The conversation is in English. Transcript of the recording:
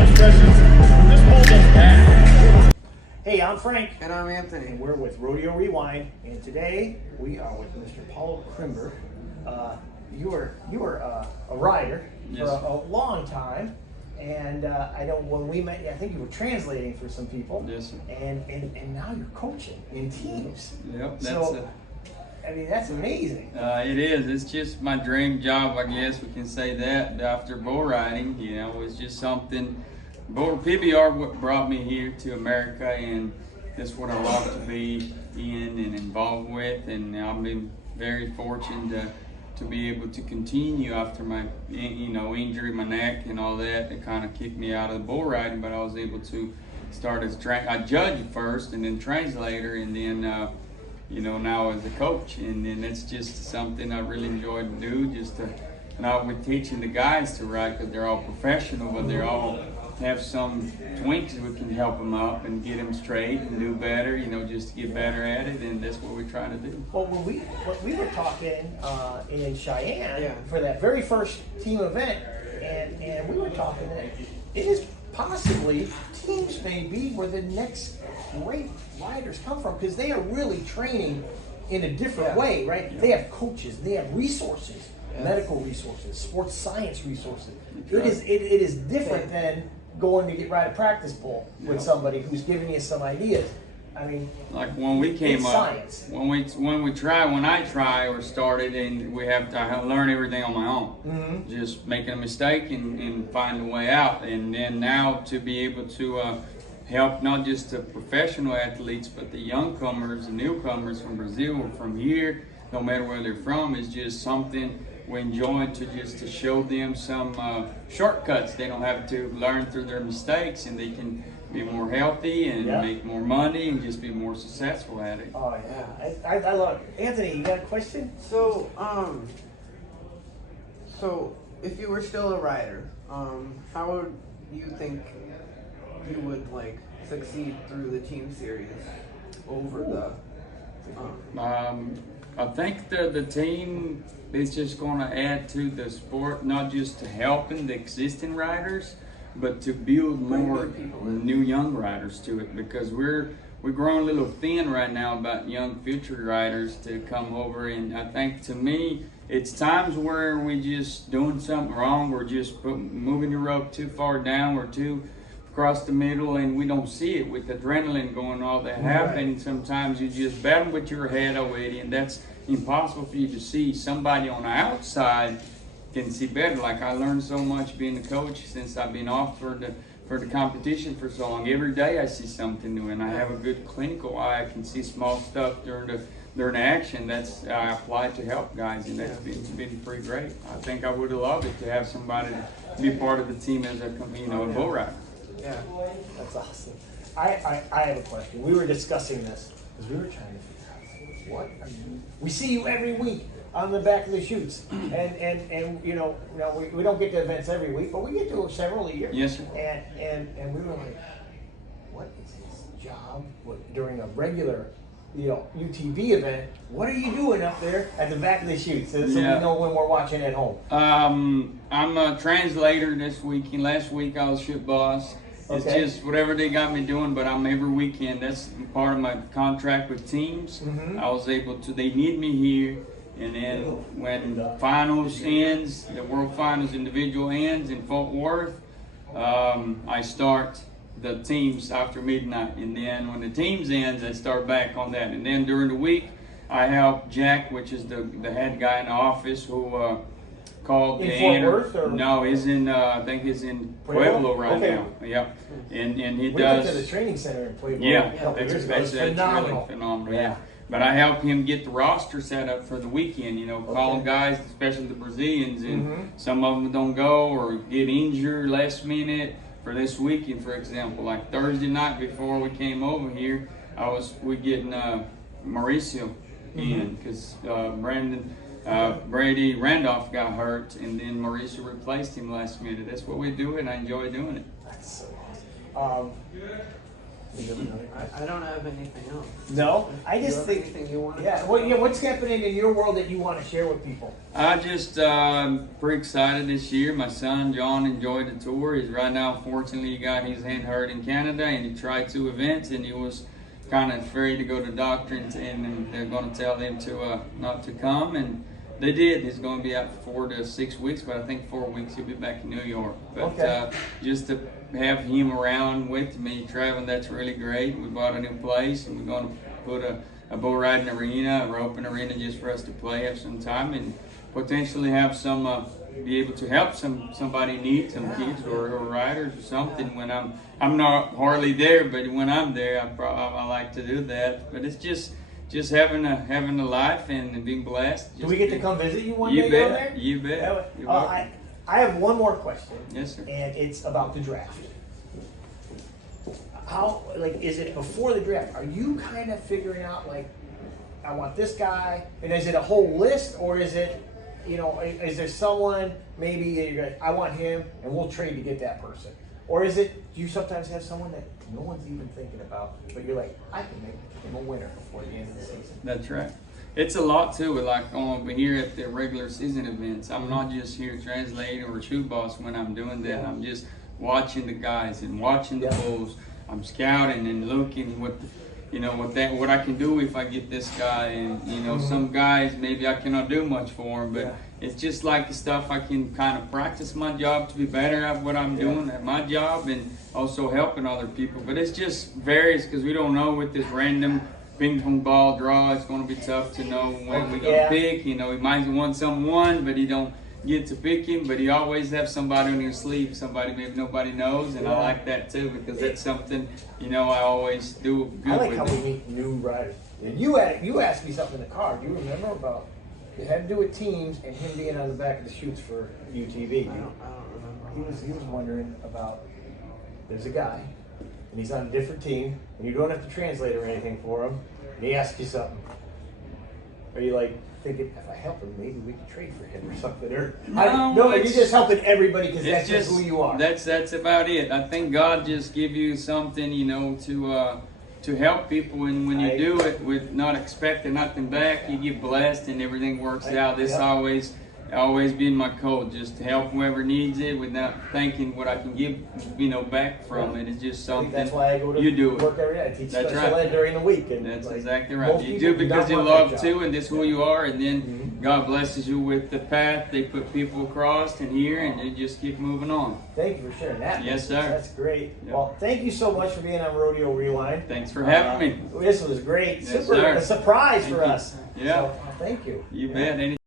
expressions. Just hold us back. Hey, I'm Frank. And I'm Anthony. And we're with Rodeo Rewind. And today we are with Mr. Paulo Crimber. You were a rider for a long time. And I know when we met, I think you were translating for some people. Yes, sir. And now you're coaching in teams. Yep, I mean, that's amazing. It is. It's just my dream job, I guess we can say that. After bull riding, you know, it was just something. PBR brought me here to America, and that's what I love to be in and involved with. And I've been very fortunate to be able to continue after my, injury, my neck and all that. It kind of kicked me out of the bull riding, but I was able to start as I judged first, and then translator, and then now as a coach. And then it's just something I really enjoy to do, just to not with teaching the guys to ride, because they're all professional, but they're all have some twinks we can help them up and get them straight and do better, just to get better at it, and that's what we try to do. Well, we were talking in Cheyenne for that very first team event, and we were talking that it is possibly teams may be where the next great riders come from, because they are really training in a different way, right? They have coaches, they have resources, medical resources, sports science resources. It is different than going to ride a practice bull with somebody who's giving you some ideas. I mean, like when we came up, science. when I try or started, and we have to learn everything on my own, just making a mistake and find a way out. And then now to be able to help not just the professional athletes, but the young comers and newcomers from Brazil or from here, no matter where they're from, is just something we enjoy to show them some shortcuts. They don't have to learn through their mistakes, and they can be more healthy and make more money and just be more successful at it. Oh yeah, I love it. Anthony, you got a question? So if you were still a rider, how would you think you would succeed through the team series over the? I think the team is just going to add to the sport, not just to helping the existing riders, but to build more new young riders to it, because we're growing a little thin right now about young future riders to come over. And I think, to me, it's times where we just doing something wrong. We're just moving the rope too far down, or too across the middle, and we don't see it with adrenaline going all that happen. Sometimes you just battle with your head already, and that's impossible for you to see. Somebody on the outside can see better. Like, I learned so much being a coach since I've been off for the competition for so long. Every day I see something new, and I have a good clinical eye. I can see small stuff during the action. That's I apply to help guys, and that's been pretty great. I think I would have loved it to have somebody to be part of the team as a bull rider. Yeah, that's awesome. I have a question. We were discussing this because we were trying to figure out we see you every week on the back of the chutes, and we don't get to events every week, but we get to several a year. Yes, sir. And we were like, what is his job during a regular UTV event? What are you doing up there at the back of the chutes, so we know when we're watching at home? I'm a translator this weekend. Last week I was ship boss. It's just whatever they got me doing, but I'm every weekend. That's part of my contract with teams. I was able to, they need me here, and then when the finals ends, the World Finals individual ends in Fort Worth, I start the teams after midnight, and then when the teams ends, I start back on that. And then during the week, I help Jack, which is the head guy in the office, who called in Fort Worth, or? No, he's in I think he's in Pueblo right now. Yep. And he we does. went to the training center in Pueblo. That's phenomenal. Really phenomenal. Yeah. But I help him get the roster set up for the weekend. Calling guys, especially the Brazilians, and some of them don't go or get injured last minute. For this weekend, for example, like Thursday night before we came over here, we getting Mauricio in, because Brady Randolph got hurt, and then Mauricio replaced him last minute. That's what we do, and I enjoy doing it. That's so awesome. I don't have anything else. No, I just think. Anything you want to What's happening in your world that you want to share with people? I just pretty excited this year. My son John enjoyed the tour. He's right now, fortunately, he got his hand hurt in Canada, and he tried 2 events, and he was kind of afraid to go to the doctor, and they're going to tell him to not to come, and they did. He's going to be out for 4 to 6 weeks, but I think 4 weeks he'll be back in New York. But just to have him around with me traveling, that's really great. We bought a new place, and we're going to put a bull riding arena, a roping arena, just for us to play, have some time, and potentially have some be able to help somebody need some kids or riders or something. When I'm not hardly there, but when I'm there, I like to do that. But it's just having a life and being blessed. Do we get to come visit you one day down there? You bet. I have one more question. Yes, sir. And it's about the draft. How, is it before the draft? Are you kind of figuring out, I want this guy, and is it a whole list, or is it, is there someone maybe you're like, I want him, and we'll trade to get that person? Or is it, do you sometimes have someone that no one's even thinking about, but you're like, I can make him a winner before the end of the season? That's right. It's a lot too. Like over here at the regular season events, I'm not just here translating or chute boss when I'm doing that. I'm just watching the guys and watching the bulls. I'm scouting and looking what I can do if I get this guy, and some guys maybe I cannot do much for them, but it's just like the stuff I can kind of practice my job to be better at what I'm doing at my job, and also helping other people. But it's just varies because we don't know with this random ping pong ball draw. It's going to be tough to know when we're going to pick. He might want someone, but he don't get to pick him. But he always have somebody on your sleeve, somebody maybe nobody knows, and I like that too because that's something I always do good. I like with how we meet new riders. And you asked me something in the car. Do you remember about it had to do with teams and him being on the back of the chutes for UTV? I don't remember. He was wondering about, there's a guy and he's on a different team, and you don't have to translate or anything for him, and he asks you something. Are you thinking, if I help him, maybe we could trade for him or something? Or no, you're just helping everybody because that's just who you are. That's about it. I think God just give you something, to help people, and when you do it with not expecting nothing back, you get blessed and everything works out. This always been my code, just to help whoever needs it without thinking what I can give, back from it. It's just something that's why I go to you do work every day. I teach that's special ed during the week. And that's exactly right. You do because you love to, and this is who you are, and then God blesses you with the path. They put people across and here, and you just keep moving on. Thank you for sharing that. Yes, sir. That's great. Yep. Well, thank you so much for being on Rodeo Rewind. Thanks for having me. This was great. Yes, Super, sir. a surprise Thank for you. us. Yeah. So, thank you. You bet.